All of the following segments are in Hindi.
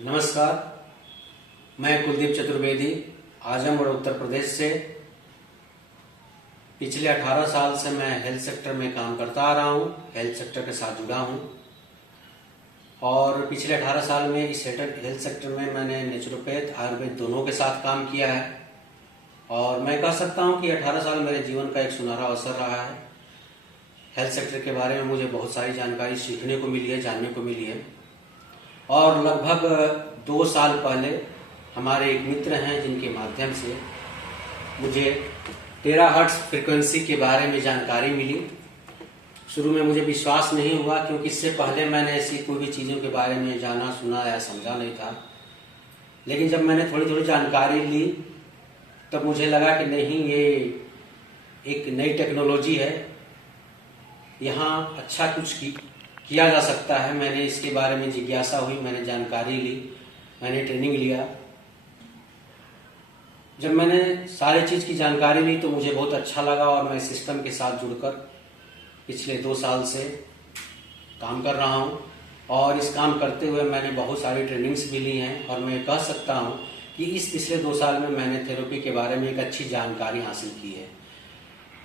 नमस्कार, मैं कुलदीप चतुर्वेदी आजमगढ़ उत्तर प्रदेश से। पिछले 18 साल से मैं हेल्थ सेक्टर में काम करता आ रहा हूँ, हेल्थ सेक्टर के साथ जुड़ा हूँ और पिछले 18 साल में इस हेल्थ सेक्टर में मैंने नेचुरोपैथ आयुर्वेद दोनों के साथ काम किया है और मैं कह सकता हूँ कि 18 साल मेरे जीवन का एक सुनहरा अवसर रहा है। हेल्थ सेक्टर के बारे में मुझे बहुत सारी जानकारी सीखने को मिली है, जानने को मिली है और लगभग 2 साल पहले हमारे एक मित्र हैं जिनके माध्यम से मुझे टेराहर्ट्ज फ्रीक्वेंसी के बारे में जानकारी मिली। शुरू में मुझे विश्वास नहीं हुआ क्योंकि इससे पहले मैंने ऐसी कोई भी चीज़ों के बारे में जाना, सुना या समझा नहीं था। लेकिन जब मैंने थोड़ी थोड़ी जानकारी ली तब मुझे लगा कि नहीं, ये एक नई टेक्नोलॉजी है, यहाँ अच्छा कुछ किया जा सकता है। मैंने इसके बारे में जिज्ञासा हुई, मैंने जानकारी ली, मैंने ट्रेनिंग लिया। जब मैंने सारे चीज़ की जानकारी ली तो मुझे बहुत अच्छा लगा और मैं सिस्टम के साथ जुड़कर पिछले 2 साल से काम कर रहा हूँ और इस काम करते हुए मैंने बहुत सारी ट्रेनिंग्स भी ली हैं और मैं कह सकता हूँ कि इस पिछले 2 साल में मैंने थेरेपी के बारे में एक अच्छी जानकारी हासिल की है।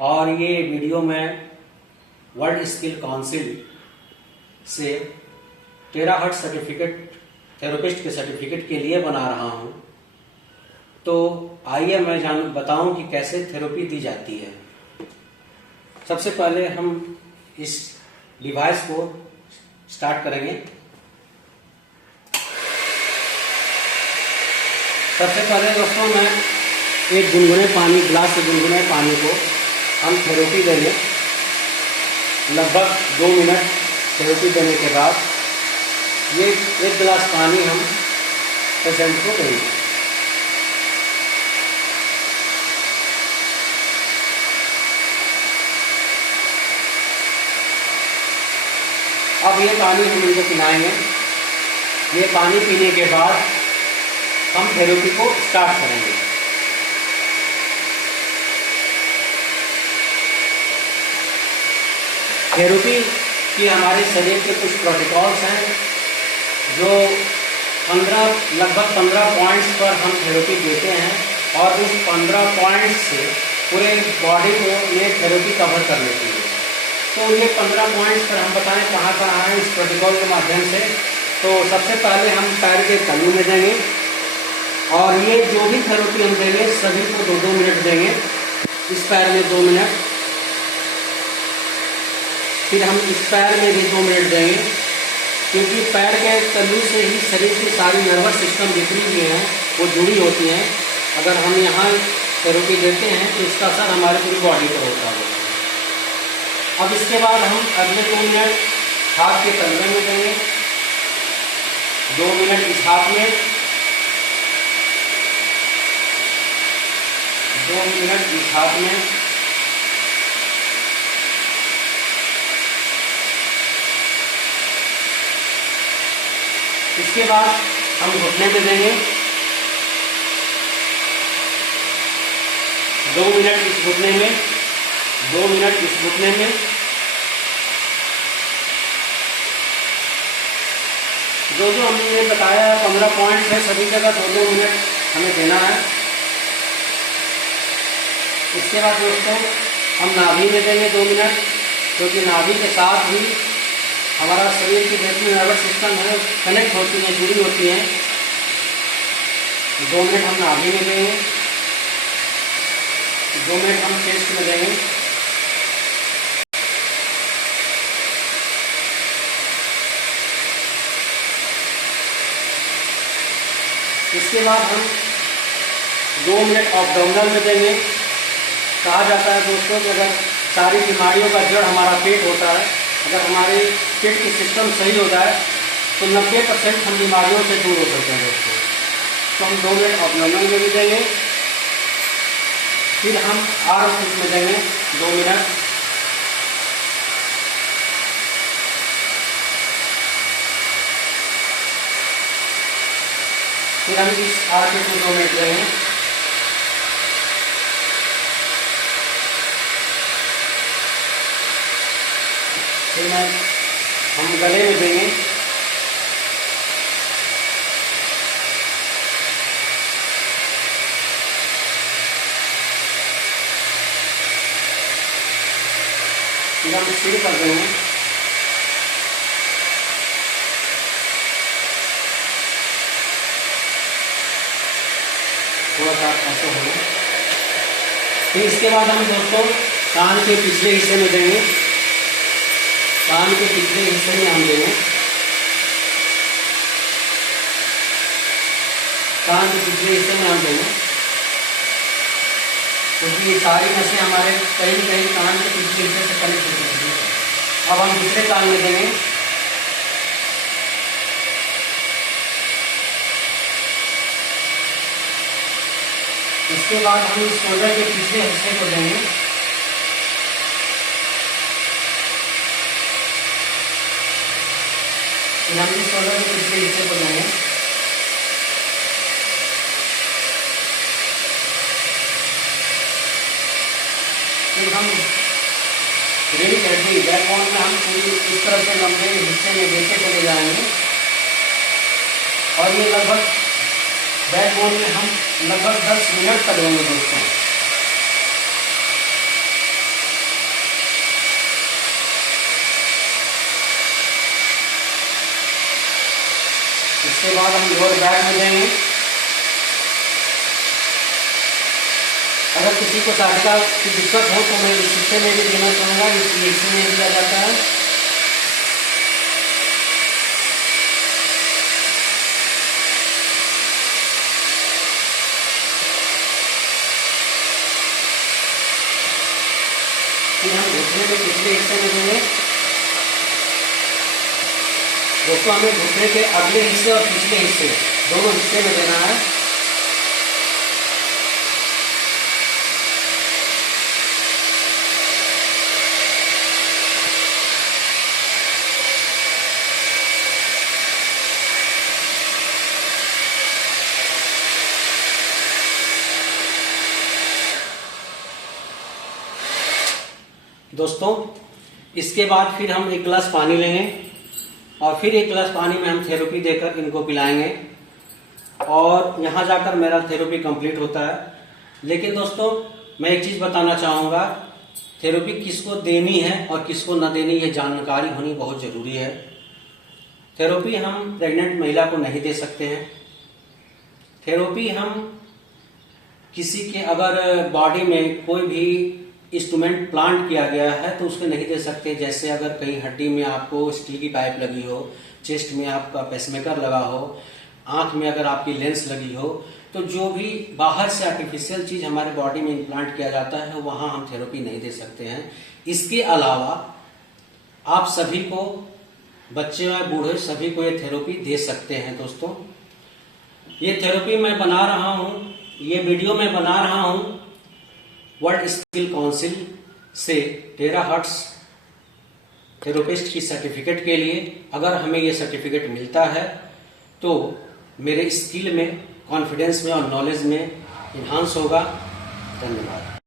और ये वीडियो मैं वर्ल्ड स्किल काउंसिल से टेराहर्ट्ज सर्टिफिकेट थेरेपिस्ट के सर्टिफिकेट के लिए बना रहा हूं। तो आइए मैं बताऊं कि कैसे थेरेपी दी जाती है। सबसे पहले हम इस डिवाइस को स्टार्ट करेंगे। सबसे पहले दोस्तों मैं एक गुनगुने पानी, गिलास से गुनगुने पानी को हम थेरेपी देंगे। लगभग 2 मिनट थेरेपी देने के बाद ये 1 गिलास पानी हम पेशेंट को देंगे। अब ये पानी हम इनको पिलाएंगे। ये पानी पीने के बाद हम थेरेपी को स्टार्ट करेंगे। थेरेपी कि हमारे शरीर के कुछ प्रोटोकॉल्स हैं जो लगभग 15 पॉइंट्स पर हम थेरेपी देते हैं और उस 15 पॉइंट्स से पूरे बॉडी को ये थेरेपी कवर कर लेती है। तो ये 15 पॉइंट्स पर हम बताएं कहाँ कहाँ हैं इस प्रोटोकॉल के माध्यम से। तो सबसे पहले हम पैर के तलू में देंगे और ये जो भी थेरेपी हम देंगे सभी को 2-2 मिनट देंगे। इस पैर में 2 मिनट, फिर हम इस पैर में भी 2 मिनट देंगे क्योंकि पैर के तलू से ही शरीर की सारी नर्वस सिस्टम जितनी भी हैं वो जुड़ी होती हैं। अगर हम यहाँ थेरेपी देते हैं तो इसका असर हमारे पूरी बॉडी पर होता है। अब इसके बाद हम अगले 2 मिनट हाथ के तलवे में देंगे, 2 मिनट इस हाथ में, 2 मिनट इस हाथ में, इसके बाद हम घुटने में देंगे 2 मिनट इस घुटने में, 2 मिनट इस घुटने में, जो हमने बताया 15 पॉइंट्स है सभी जगह 2-2 मिनट हमें देना है। इसके बाद दोस्तों हम नाभि में देंगे 2 मिनट क्योंकि नाभि के साथ ही हमारा शरीर की जितनी नर्वस सिस्टम है कनेक्ट होती हैं, जुड़ी होती हैं। 2 मिनट हम नाभि में देंगे, 2 मिनट हम चेस्ट में देंगे। इसके बाद हम 2 मिनट एब्डोमिनल में देंगे। कहा जाता है दोस्तों कि अगर सारी बीमारियों का जड़ हमारा पेट होता है, अगर हमारे पेट की सिस्टम सही हो जाए तो 90% हम बीमारियों से दूर हो सकते हैं दोस्तों। तो हम 2 मिनट एब्डोमिनल में भी देंगे, फिर हम आर्म में देंगे 2 मिनट, फिर हम इस आर्म में 2 मिनट देंगे। फिर हम गले में देंगे फिर हम शुरू कर रहे हैं। थोड़ा सा ऐसे होगा। फिर इसके बाद हम दोस्तों कान के पिछले हिस्से में देंगे। कान के पिछले हिस्से में हम देंगे। कान के पिछले हिस्से में हम देंगे, क्योंकि ये सारी नसें हमारे कहीं कहीं कान के पिछले हिस्से से कनेक्ट हो सकती है। अब हम दूसरे कान में देंगे। इसके बाद हम इस शोल्डर के पिछले हिस्से को देंगे। फिर हम इस शोल्डर के पिछले हिस्से को देंगे। फिर हम रेडी हड्डी बैकबोन में हम पूरी इस तरह से लंबे हिस्से में देते चले जाएंगे, और ये लगभग बैकबोन में हम लगभग 10 मिनट तक देंगे दोस्तों। इसके बाद हम लोअर बैक में देंगे। अगर किसी को साधिका की दिक्कत हो तो मैं इस हिस्से में भी देना चाहूँगा, इस हिस्से में दिया जाता है। फिर हम घुटने के पिछले हिस्से में देंगे। दोस्तों हमें घुटने के अगले हिस्से और पिछले हिस्से दोनों हिस्से में देना है। दोस्तों इसके बाद फिर हम 1 गिलास पानी लेंगे, और फिर 1 गिलास पानी में हम थेरेपी देकर इनको पिलाएंगे, और यहाँ जाकर मेरा थेरेपी कंप्लीट होता है। लेकिन दोस्तों मैं एक चीज़ बताना चाहूँगा, थेरेपी किसको देनी है और किसको न देनी है जानकारी होनी बहुत ज़रूरी है। थेरेपी हम प्रेग्नेंट महिला को नहीं दे सकते हैं। थेरेपी हम किसी के अगर बॉडी में कोई भी इंस्ट्रूमेंट प्लांट किया गया है तो उसके नहीं दे सकते। जैसे अगर कहीं हड्डी में आपको स्टील की पाइप लगी हो, चेस्ट में आपका पेसमेकर लगा हो, आंख में अगर आपकी लेंस लगी हो, तो जो भी बाहर से आर्टिफिशियल चीज हमारे बॉडी में इम्प्लांट किया जाता है वहां हम थेरेपी नहीं दे सकते हैं। इसके अलावा आप सभी को, बच्चे या बूढ़े सभी को ये थेरेपी दे सकते हैं। दोस्तों ये थेरेपी मैं बना रहा हूँ, ये वीडियो मैं बना रहा हूँ वर्ल्ड स्किल काउंसिल से टेराहर्ट्ज थेरेपिस्ट की सर्टिफिकेट के लिए। अगर हमें ये सर्टिफिकेट मिलता है तो मेरे स्किल में, कॉन्फिडेंस में और नॉलेज में इन्हांस होगा। धन्यवाद।